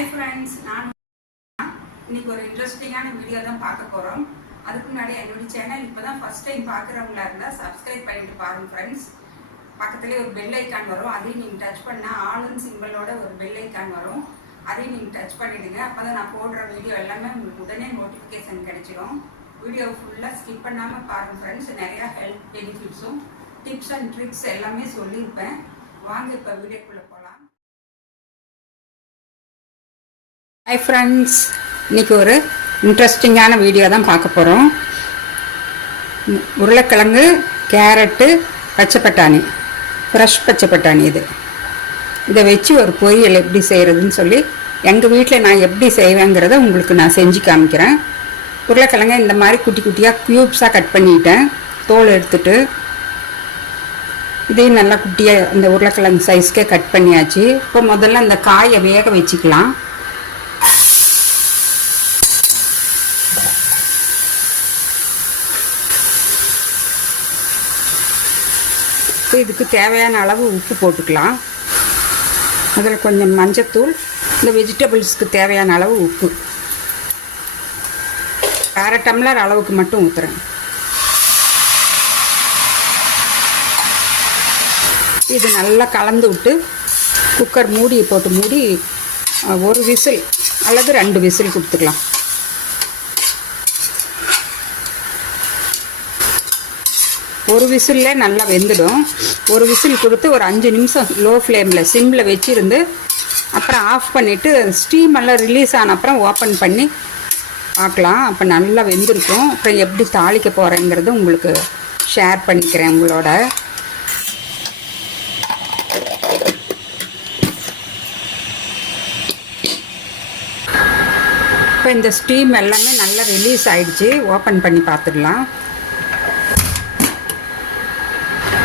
Hi friends, நான் இன்னைக்கு ஒரு இன்ட்ரெஸ்டிங்கான வீடியோ தான் பார்க்க போகிறோம். அதுக்கு முன்னாடி என்னுடைய சேனல் இப்போ தான் ஃபர்ஸ்ட் டைம் பார்க்குறவங்களா இருந்தால் சப்ஸ்கிரைப் பண்ணிட்டு பாருங்க ஃப்ரெண்ட்ஸ். பக்கத்துலேயே ஒரு பெல் ஐக்கான் வரும், அதையும் நீங்கள் டச் பண்ணால் ஆளுன்னு சிம்பிளோட ஒரு பெல் ஐக்கான் வரும், அதையும் நீங்கள் டச் பண்ணிவிடுங்க. அப்போ தான் நான் போடுற வீடியோ எல்லாமே உங்களுக்கு உடனே நோட்டிஃபிகேஷன் கிடைச்சிடும். வீடியோ ஃபுல்லாக ஸ்கிப் பண்ணாமல் பாருங்கள் ஃப்ரெண்ட்ஸ். நிறையா ஹெல்த் பெனிஃபிட்ஸும் டிப்ஸ் அண்ட் ட்ரிக்ஸ் எல்லாமே சொல்லியிருப்பேன். வாங்க இப்போ வீடியோக்குள்ளே போகலாம். ஹாய் ஃப்ரெண்ட்ஸ், இன்றைக்கி ஒரு இன்ட்ரெஸ்டிங்கான வீடியோ தான் பார்க்க போகிறோம். உருளைக்கிழங்கு, கேரட்டு, பச்சை பட்டாணி, ஃப்ரெஷ் பச்சை பட்டாணி இதை வச்சு ஒரு பொரியல் எப்படி செய்கிறதுன்னு சொல்லி எங்கள் வீட்டில் நான் எப்படி செய்வேங்கிறத உங்களுக்கு நான் செஞ்சு காமிக்கிறேன். உருளைக்கிழங்கை இந்த மாதிரி குட்டி குட்டியாக க்யூப்ஸாக கட் பண்ணிட்டேன், தோல் எடுத்துட்டு. இதையும் நல்லா குட்டியாக இந்த உருளைக்கிழங்கு சைஸ்க்கே கட் பண்ணியாச்சு. இப்போ முதல்ல இந்த காயை வேக வச்சுக்கலாம். இதுக்கு தேவையான அளவு உப்பு போட்டுக்கலாம். அதில் கொஞ்சம் மஞ்சத்தூள், இந்த வெஜிடபிள்ஸ்க்கு தேவையான அளவு உப்பு, அரை டம்ளர் அளவுக்கு மட்டும் ஊற்றுறேன். இது நல்லா கலந்து விட்டு குக்கர் மூடியை போட்டு மூடி ஒரு விசில் அல்லது 2 விசில் கொடுத்துக்கலாம். ஒரு விசில்லே நல்லா வெந்துடும். ஒரு விசில் கொடுத்து ஒரு 5 நிமிஷம் லோ ஃப்ளேமில் சிம்மில் வச்சுருந்து அப்புறம் ஆஃப் பண்ணிவிட்டு ஸ்டீம் எல்லாம் ரிலீஸ் ஆன அப்புறம் ஓப்பன் பண்ணி பார்க்கலாம். அப்போ நல்லா வெந்திருக்கும். அப்புறம் எப்படி தாளிக்க போகிறேங்கிறது உங்களுக்கு ஷேர் பண்ணிக்கிறேன் உங்களோட. இப்போ இந்த ஸ்டீம் எல்லாமே நல்லா ரிலீஸ் ஆகிடுச்சு. ஓப்பன் பண்ணி பார்த்துடலாம்.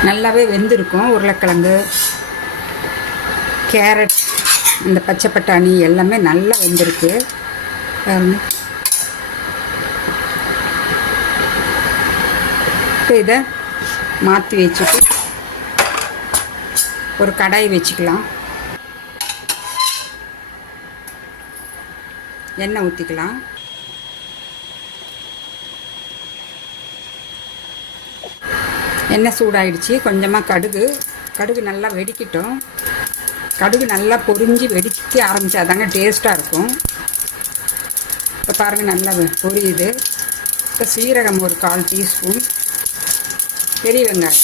நல்லாவே வெந்திருக்கும். உருளைக்கிழங்கு, கேரட், இந்த பச்சை பட்டாணி எல்லாமே நல்லா வெந்திருக்கு. இப்போ இதை மாற்றி வச்சுட்டு ஒரு கடாய் வச்சுக்கலாம். எண்ணெய் ஊற்றிக்கலாம். எண்ணெய் சூடாயிடுச்சு. கொஞ்சமாக கடுகு நல்லா வெடிக்கட்டும். கடுகு நல்லா பொரிஞ்சு வெடிக்க ஆரம்பித்தாதாங்க டேஸ்ட்டாக இருக்கும். இப்போ பாருங்கள் நல்லா பொரியுது. இப்போ சீரகம் ஒரு 1/4 டீஸ்பூன், பெரிய வெங்காயம்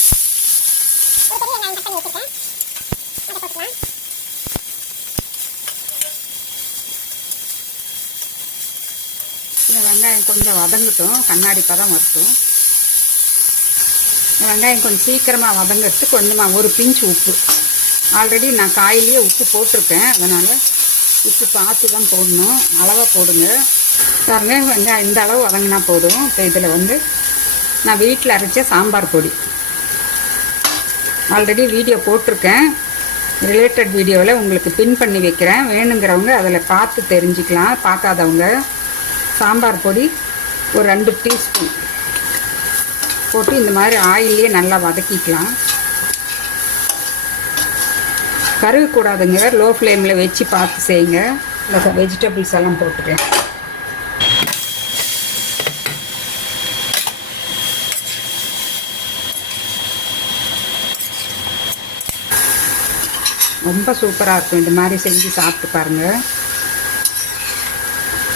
இந்த வெங்காயம் கொஞ்சம் வதங்கட்டும், கண்ணாடி பதம் வரட்டும். வெங்காயம் கொஞ்சம் சீக்கிரமாக வதங்கிறது கொஞ்சமாக ஒரு பிஞ்ச் உப்பு. ஆல்ரெடி நான் காயிலேயே உப்பு போட்டிருக்கேன், அதனால் உப்பு பார்த்து தான் போடணும், அளவாக போடுங்க. பாருங்க, வெங்காயம் இந்த அளவு வதங்கினா போதும். இப்போ இதில் நான் வீட்டில் அரைச்ச சாம்பார் பொடி ஆல்ரெடி வீடியோ போட்டிருக்கேன். ரிலேட்டட் வீடியோவில் உங்களுக்கு பின் பண்ணி வைக்கிறேன். வேணுங்கிறவங்க அதில் பார்த்து தெரிஞ்சுக்கலாம். பார்க்காதவங்க சாம்பார் பொடி ஒரு 2 டீஸ்பூன் போட்டு இந்த மாதிரி ஆயிலே நல்லா வதக்கிக்கலாம். கருகக்கூடாதுங்க, லோ ஃப்ளேமில் வச்சு பார்த்து செய்யுங்க. இல்லை வெஜிடபிள்ஸ் எல்லாம் போட்டுக்கேன். ரொம்ப சூப்பராக இருக்கும். இந்த மாதிரி செஞ்சு சாப்பிட்டு பாருங்கள்.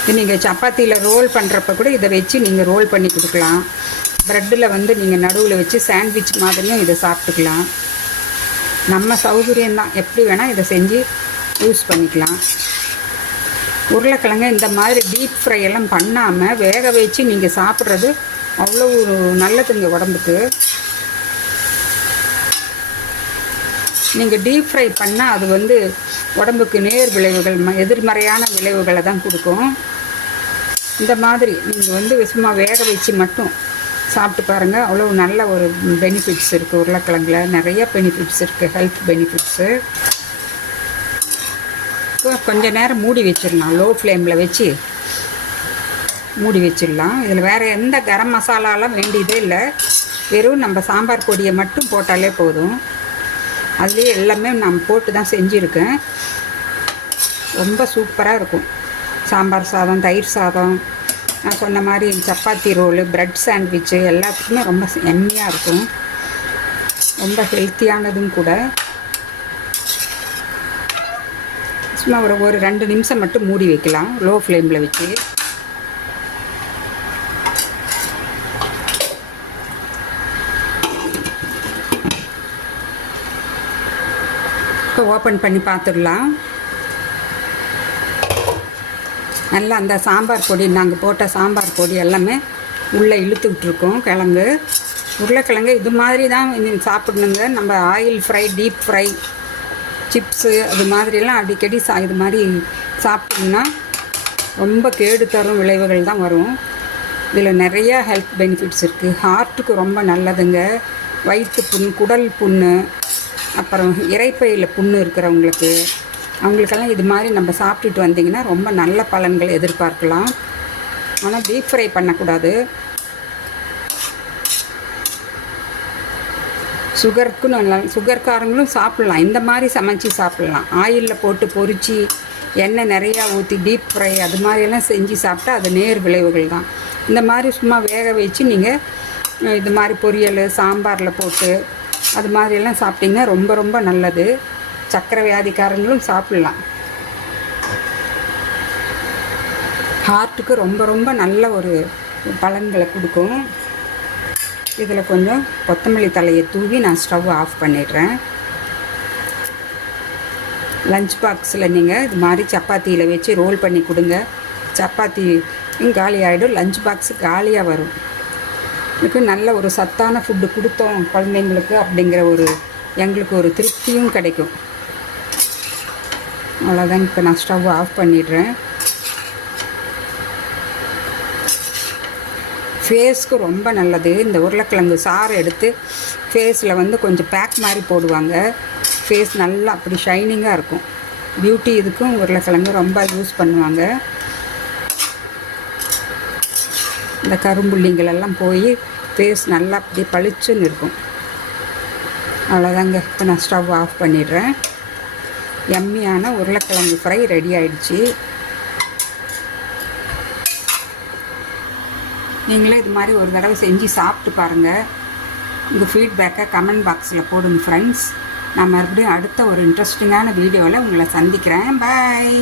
இது நீங்கள் சப்பாத்தியில் ரோல் பண்ணுறப்ப கூட இதை வச்சு நீங்கள் ரோல் பண்ணி கொடுக்கலாம். ப்ரெட்டில் நீங்கள் நடுவில் வச்சு சாண்ட்விச் மாதிரியும் இதை சாப்பிட்டுக்கலாம். நம்ம சௌகரியம்தான், எப்படி வேணால் இதை செஞ்சு யூஸ் பண்ணிக்கலாம். உருளைக்கிழங்கு இந்த மாதிரி டீப் ஃப்ரை எல்லாம் பண்ணாமல் வேக வச்சு நீங்கள் சாப்பிட்றது அவ்வளோ நல்லதுங்க உடம்புக்கு. நீங்கள் டீப் ஃப்ரை பண்ணால் அது உடம்புக்கு நேர் விளைவுகள், எதிர்மறையான விளைவுகளை தான் கொடுக்கும். இந்த மாதிரி நீங்கள் சும்மா வேக வச்சு மட்டும் சாப்பிட்டு பாருங்கள். அவ்வளோ நல்ல ஒரு பெனிஃபிட்ஸ் இருக்குது. உருளைக்கிழங்குல நிறைய பெனிஃபிட்ஸ் இருக்குது, ஹெல்த் பெனிஃபிட்ஸு. கொஞ்சம் நேரம் மூடி வச்சிடலாம், லோ ஃப்ளேமில் வச்சு மூடி வச்சிடலாம். இதில் வேறு எந்த கரம் மசாலாலாம் வேண்டியதே இல்லை. வெறும் நம்ம சாம்பார் பொடியை மட்டும் போட்டாலே போதும். அதுலேயே எல்லாமே நான் போட்டு தான் செஞ்சுருக்கேன். ரொம்ப சூப்பராக இருக்கும். சாம்பார் சாதம், தயிர் சாதம், நான் சொன்ன மாதிரி சப்பாத்தி ரோலு, ப்ரெட் சாண்ட்விட்சு எல்லாத்துக்குமே ரொம்ப எம்மியாக இருக்கும். ரொம்ப ஹெல்த்தியானதும் கூட. சும்மா ஒரு 2 நிமிஷம் மட்டும் மூடி வைக்கலாம் லோ ஃப்ளேமில் வச்சு. இப்போ ஓப்பன் பண்ணி பார்த்துடலாம். நல்லா அந்த சாம்பார் பொடி, நாங்கள் போட்ட சாம்பார் பொடி எல்லாமே உள்ளே இழுத்து விட்ருக்கோம். கிழங்கு, உருளைக்கிழங்கு இது மாதிரி தான் சாப்பிடணுங்க. நம்ம oil fry, deep fry, chips அது மாதிரிலாம் அடிக்கடி இது மாதிரி சாப்பிட்டோம்னா ரொம்ப கேடு தரும் விளைவுகள் தான் வரும். இதில் நிறையா ஹெல்த் பெனிஃபிட்ஸ் இருக்குது. ஹார்ட்டுக்கு ரொம்ப நல்லதுங்க. வயிற்று புண், குடல் புண்ணு, அப்புறம் இரைப்பையில் புண்ணு இருக்கிறவங்களுக்கு, அவங்களுக்கெல்லாம் இது மாதிரி நம்ம சாப்பிட்டுட்டு வந்திங்கன்னா ரொம்ப நல்ல பலன்கள் எதிர்பார்க்கலாம். ஆனால் டீப் ஃப்ரை பண்ணக்கூடாது. சுகருக்கும் நல்லா, சுகர்காரங்களும் சாப்பிட்லாம். இந்த மாதிரி சமைச்சி சாப்பிட்லாம். ஆயிலில் போட்டு பொரித்து எண்ணெய் நிறையா ஊற்றி டீப் ஃப்ரை அது மாதிரியெல்லாம் செஞ்சு சாப்பிட்டா அது நேர் விளைவுகள் தான். இந்த மாதிரி சும்மா வேக வச்சு நீங்கள் இது மாதிரி பொரியல், சாம்பாரில் போட்டு அது மாதிரியெல்லாம் சாப்பிட்டிங்கன்னா ரொம்ப ரொம்ப நல்லது. சர்க்கரை வியாதிக்காரங்களும் சாப்பிட்லாம். ஹார்ட்டுக்கு ரொம்ப ரொம்ப நல்ல ஒரு பலன்களை கொடுக்கும். இதில் கொஞ்சம் கொத்தமல்லி தலையை தூவி நான் ஸ்டவ் ஆஃப் பண்ணிடுறேன். லஞ்ச் பாக்ஸில் நீங்கள் இது மாதிரி சப்பாத்தியில் வச்சு ரோல் பண்ணி கொடுங்க. சப்பாத்தி காலி ஆகிடும், லஞ்ச் பாக்ஸு காலியாக வரும். இதுக்கு நல்ல ஒரு சத்தான ஃபுட்டு கொடுத்தோம் குழந்தைங்களுக்கு அப்படிங்கிற எங்களுக்கு ஒரு திருப்தியும் கிடைக்கும். அவ்வளோதான். இப்போ நான் ஸ்டவ் ஆஃப் பண்ணிடுறேன். ஃபேஸ்க்கு ரொம்ப நல்லது. இந்த உருளைக்கிழங்கு சாறு எடுத்து ஃபேஸில் கொஞ்சம் பேக் மாதிரி போடுவாங்க. ஃபேஸ் நல்லா அப்படி ஷைனிங்காக இருக்கும். பியூட்டி இதுக்கும் உருளைக்கிழங்கு ரொம்ப யூஸ் பண்ணுவாங்க. இந்த கரும்புள்ளிங்களெல்லாம் போய் ஃபேஸ் நல்லா அப்படி பளிச்சுன்னு இருக்கும். அவ்வளோதாங்க. இப்போ நான் ஸ்டவ் ஆஃப் பண்ணிடுறேன். எம்மியான உருளைக்கிழங்கு ஃப்ரை ரெடி ஆகிடுச்சு. நீங்களே இது மாதிரி ஒரு தடவை செஞ்சு சாப்பிட்டு பாருங்கள். உங்கள் ஃபீட்பேக்கை கமெண்ட் பாக்ஸில் போடுங்க ஃப்ரெண்ட்ஸ். நான் மறுபடியும் அடுத்த ஒரு இன்ட்ரெஸ்டிங்கான வீடியோவில் உங்களை சந்திக்கிறேன். பாய்.